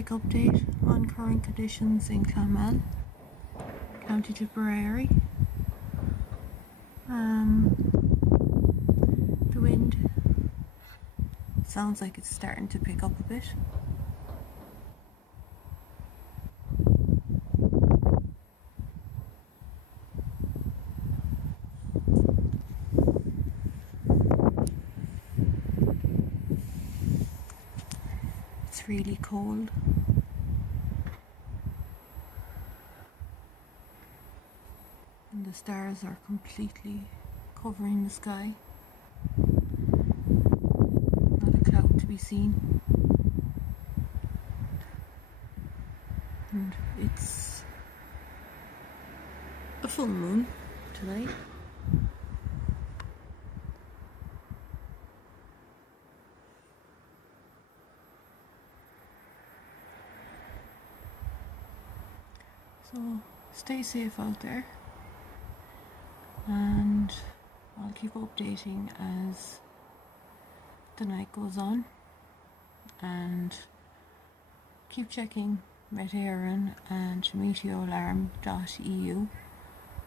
quick update on current conditions in Clonmel, County Tipperary. The wind sounds like it's starting to pick up a bit. It's really cold. And the stars are completely covering the sky. Not a cloud to be seen. And it's a full moon tonight. So stay safe out there, and I'll keep updating as the night goes on, and keep checking Red Éireann and meteoalarm.eu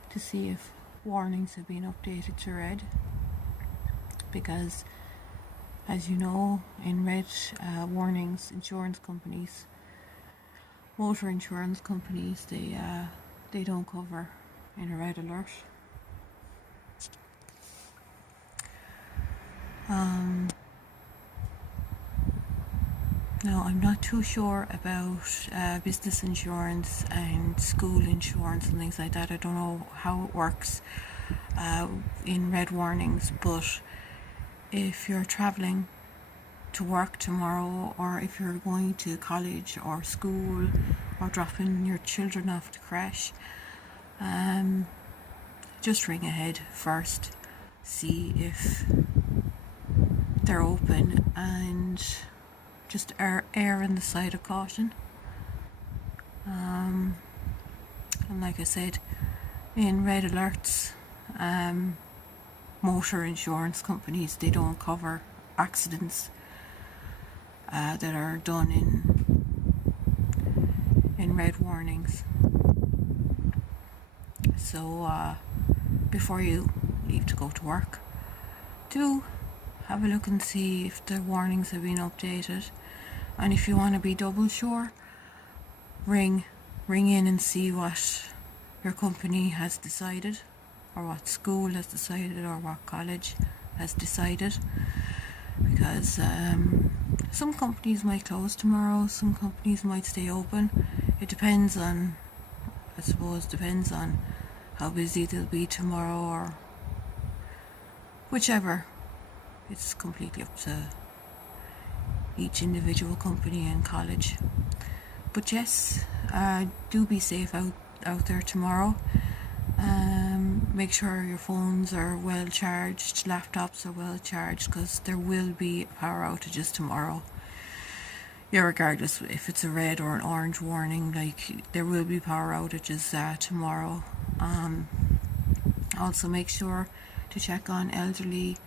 to see if warnings have been updated to red, because as you know, in red warnings, insurance companies, motor insurance companies, they don't cover in a red alert. Now, I'm not too sure about business insurance and school insurance and things like that. I don't know how it works in red warnings, but if you're travelling to work tomorrow, or if you're going to college or school, or dropping your children off to crash, just ring ahead first, see if they're open, and just err on the side of caution. And like I said, in red alerts, motor insurance companies, they don't cover accidents that are done in red warnings. So before you leave to go to work, do have a look and see if the warnings have been updated. And if you want to be double sure, ring in and see what your company has decided, or what school has decided, or what college has decided, because some companies might close tomorrow, some companies might stay open. It depends on, I suppose, depends on how busy they'll be tomorrow, or whichever. It's completely up to each individual company and college. But yes, do be safe out there tomorrow. Make sure your phones are well charged, laptops are well charged, because there will be power outages tomorrow. Yeah, regardless if it's a red or an orange warning, like, there will be power outages tomorrow. Also make sure to check on elderly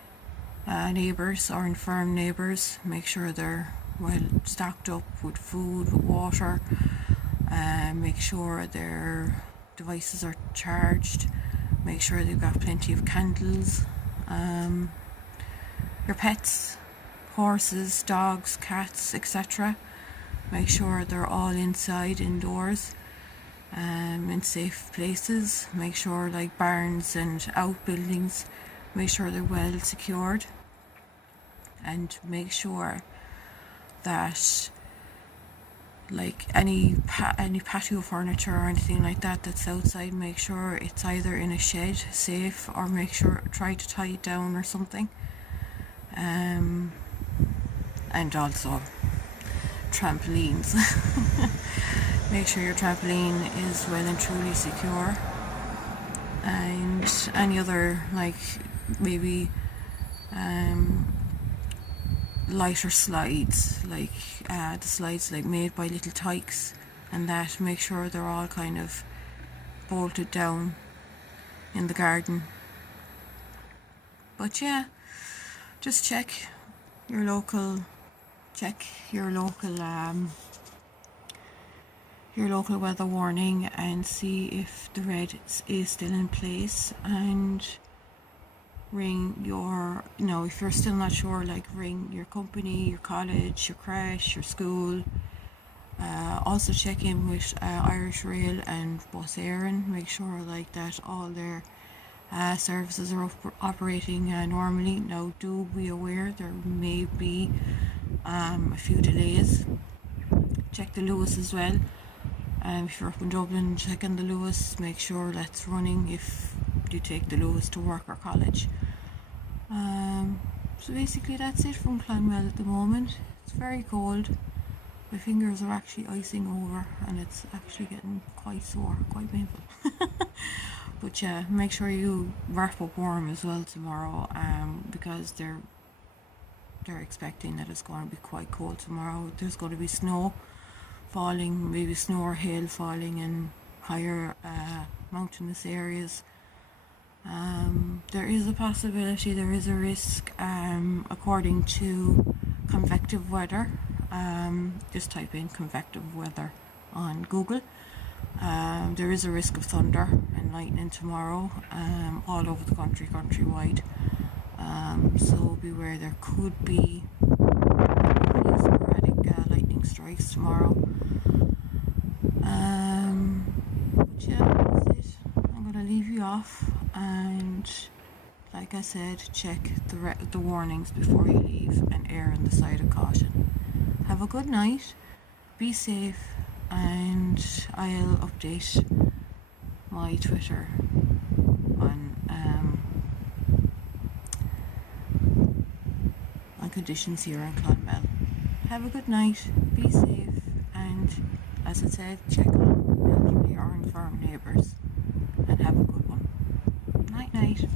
neighbours or infirm neighbours. Make sure they're well stocked up with food, with water. Make sure their devices are charged. Make sure they've got plenty of candles. Your pets, horses, dogs, cats, etc. Make sure they're all inside, indoors, in safe places. Make sure, like barns and outbuildings, make sure they're well secured, and make sure that, like, any patio furniture or anything like that that's outside, make sure it's either in a shed, safe, or try to tie it down or something. And also trampolines. Make sure your trampoline is well and truly secure. And any other, like, maybe lighter slides, like the slides like made by little tykes and that, make sure they're all kind of bolted down in the garden. But yeah, just check your local your local weather warning and see if the red is still in place, and ring your, if you're still not sure, like ring your company, your college, your crash, your school. Also check in with Irish Rail and Bus Éireann, make sure like that all their services are operating normally. Now do be aware there may be a few delays. Check the Lewis as well. If you're up in Dublin, check on the Lewis, make sure that's running if you take the Lewis to work or college. So basically that's it from Clonmel at the moment. It's very cold. My fingers are actually icing over and it's actually getting quite sore, quite painful. But yeah, make sure you wrap up warm as well tomorrow, because they're expecting that it's going to be quite cold tomorrow. There's going to be snow falling, maybe snow or hail falling in higher mountainous areas. There is a possibility, there is a risk, according to convective weather. Just type in convective weather on Google. There is a risk of thunder and lightning tomorrow, all over the country, countrywide. So beware, there could be sporadic lightning strikes tomorrow. But yeah, that's it. I'm gonna leave you off, and like I said, check the warnings before you leave and err on the side of caution. Have a good night, be safe, and I'll update my Twitter on conditions here in Clonmel. Have a good night, be safe, and as I said, check on elderly or infirm neighbours, and have a good one. Night night.